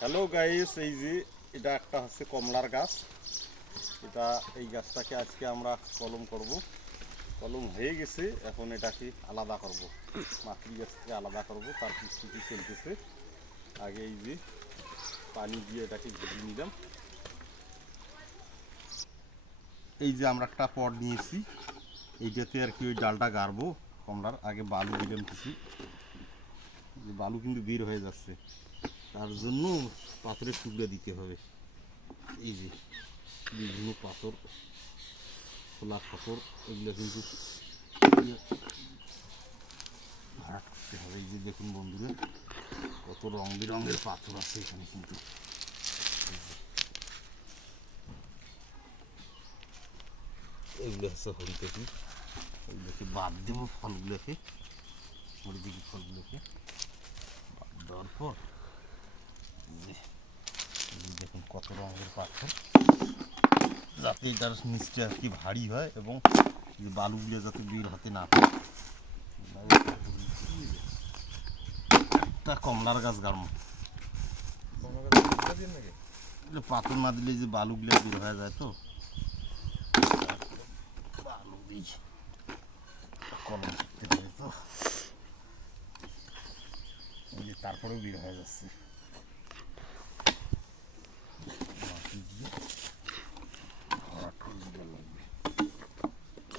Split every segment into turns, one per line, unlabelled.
Hello guys এই যে এটা একটা হচ্ছে কমলার গাছ। এটা এই গাছটাকে আজকে আমরা কলম করব। কলম হয়ে গেছে, এখন এটাকে আলাদা করব। মাতৃ গাছ থেকে আলাদা করব, তার প্রস্তুতি চলতেছে। আগে এই যে পানি দিয়ে এটাকে ঘুরিয়ে নিলাম। এই যে আমরা একটা পট নিয়েছি, এইটাতে আর কি ওই ডালটা গাড়বো। কমলার আগে বালু দিলাম কিছু বালু কিন্তু বের হয়ে যাচ্ছে। তার জন্য পাথরের টুকরা দিতে হবে। এই যে, বিভিন্ন পাথর, খোলা পাথর, এগুলো কিন্তু করতে হবে। এই যে দেখুন বন্ধুরা, কত রং বেরঙের পাথর আছে এখানে কিন্তু। এগুলো হচ্ছে হরিতকি এগুলোকে বাদ দেবো ফলগুলোকে হরিতকি ফলগুলোকে। বাদ দেওয়ার পর এই যে এই যে দেখুন কত রঙের পাথর যাতে এটার নিচটা আর কি ভারী হয় এবং বালুগুলো যাতে বের হাতে না একটা কমলার গাছ গাড়ম। পাথর না দিলে যে বালুগুলো বের হয়ে যায় তো। বালু দিই কলম করতে হবে তো। তারপরেও বের হয়ে যাচ্ছে মাটি দিয়ে ভরাট করে দিতে লাগবে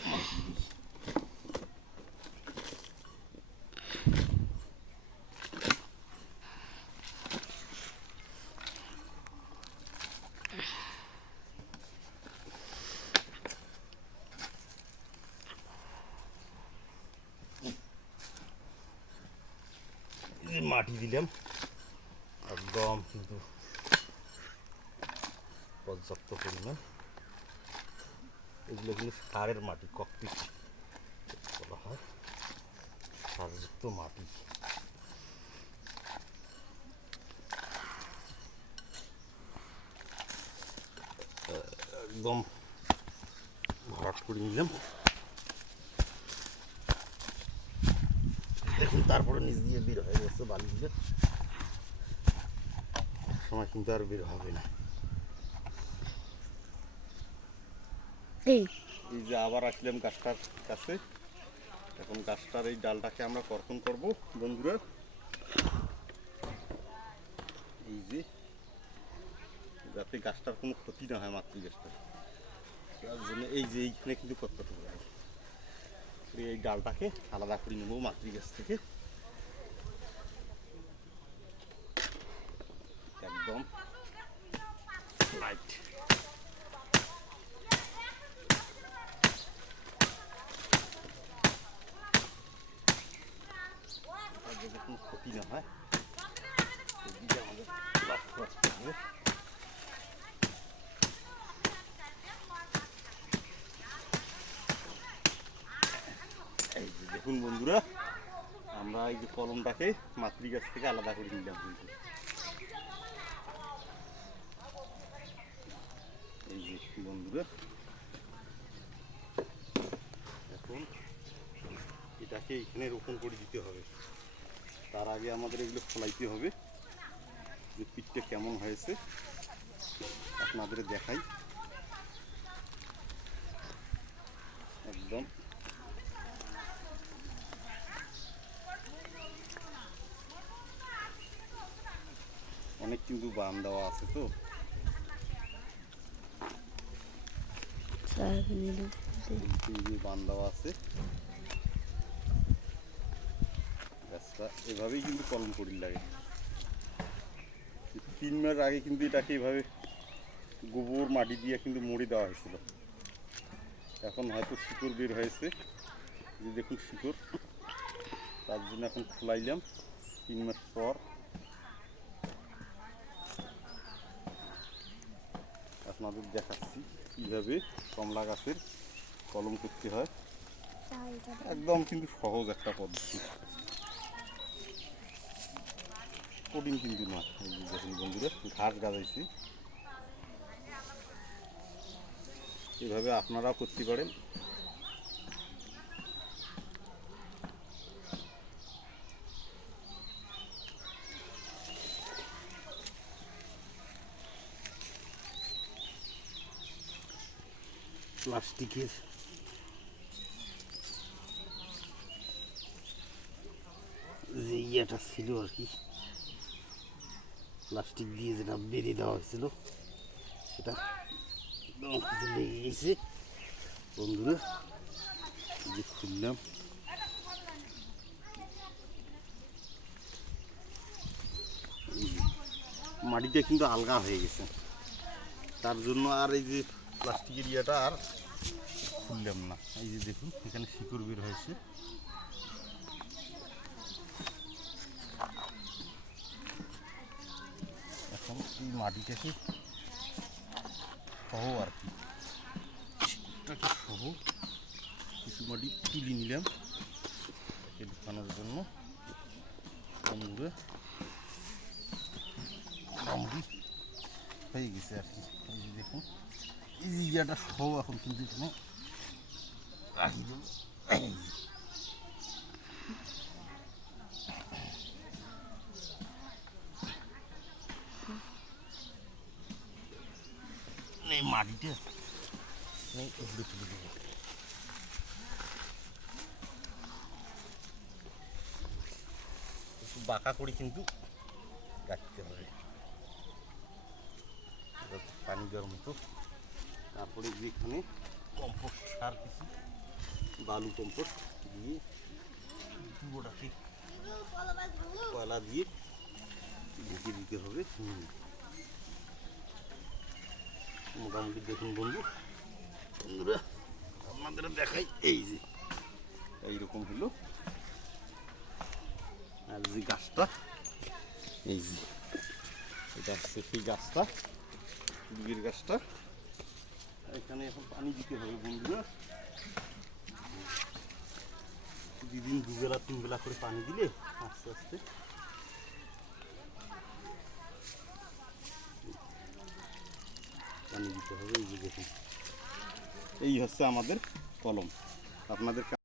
মাটি দিয়ে। এই যে মাটি দিলাম। একদম কিন্তু পর্যাপ্ত পরিমাণ। এগুলো কিন্তু সারের মাটি, ককপিট। বলা হয়। সারযুক্ত মাটি। একদম ভরাট করে নিলাম। দেখুন তারপরে নিচ দিয়ে বের হয়ে গেছে বালিগুলো সময় কিন্তু আর বের হবে না।
এই।
যে আবার আসলাম গাছটার কাছে। এখন গাছটার এই ডালটাকে আমরা কর্তন করব বন্ধুরা। এই যে যাতে গাছটার কোনো ক্ষতি না হয় মাতৃ গাছটার। তার জন্য এই যে এইখানে কিন্তু কতটুকু হয় এই ডালটাকে আলাদা করে নেব মাতৃ গাছ থেকে। একদম। লাইট ক্ষতি না হয় এদিকে আমাদের লক্ষ্য রাখতে হবে এই যে দেখুন বন্ধুরা আমরা এই যে কলমটাকে মাতৃ গাছ থেকে আলাদা করে নিলাম কিন্তু। এই যে বন্ধুরা। এখন এটাকে এখানে রোপণ করে দিতে হবে। তার আগে আমাদের এগুলো ফলাইতে হবে। যে পিঠটা কেমন হয়েছে, আপনাদের দেখাই। একদম। কিন্তু বান দেওয়া আছে তো। বান দেওয়া আছে। এভাবেই কিন্তু কলম করি লাগে। তিন মাস আগে কিন্তু এটাকে এভাবে গোবর মাটি দিয়ে কিন্তু মুড়ি দেওয়া হয়েছিল। এখন হয়তো শিকড় বের হয়েছে। যে দেখুন শিকড়। তার জন্য এখন খোলাইলাম। তিন মাস পর আপনাদের দেখাচ্ছি কীভাবে কমলা গাছের কলম করতে হয়। একদম কিন্তু সহজ একটা পদ্ধতি। কঠিন কিন্তু নয় দেখুন বন্ধুরা, ঘাস গাজাইছি এভাবে আপনারাও করতে পারেন। প্লাস্টিকের। যে ইয়েটা ছিল আর কি, প্লাস্টিক দিয়ে যেটা বেরিয়ে দেওয়া হয়েছিল, সেটা লেগে গেছে। বন্ধুরা যে খুললাম। মাটিটা কিন্তু আলগা হয়ে গেছে। তার জন্য আর এই যে প্লাস্টিকের ইয়েটা আর খুললাম না। এই যে দেখুন, এখানে শিকড় বের হয়েছে। এখন এই মাটিটাকে সহ আর কি। শিকড়টাকে সহ কিছু মাটি তুলে নিলাম। একে ঢুকানোর জন্য বন্ধুরা হয়ে গেছে আর কি। এই দেখুন এই ইয়াটা সহ এখন কিন্তু এখানে রাখি দেবো। এই মাটিটা এই উপরে তুলে দেবো। একটু বাঁকা করে কিন্তু রাখতে হবে। পানি দেওয়ার মতো। তারপরে যেখানে কম্পোস্ট সার কিছু বালু কম্পোস্ট দিয়ে পুরোটাকে কয়লা দিয়ে ঢেকে দিতে হবে। মোটামুটি দেখুন বন্ধু। বন্ধুরা আপনাদের দেখাই এই যে। এইরকম হলো। আর যে গাছটা এই যে। এটা হচ্ছে সেই গাছটা দুধের গাছটা। এখানে এখন পানি দিতে হবে বন্ধুরা। দুদিন, দুবেলা, তিনবেলা করে পানি দিলে আস্তে আস্তে। পানি দিতে হবে এই যে দেখুন। এই হচ্ছে আমাদের কলম। আপনাদের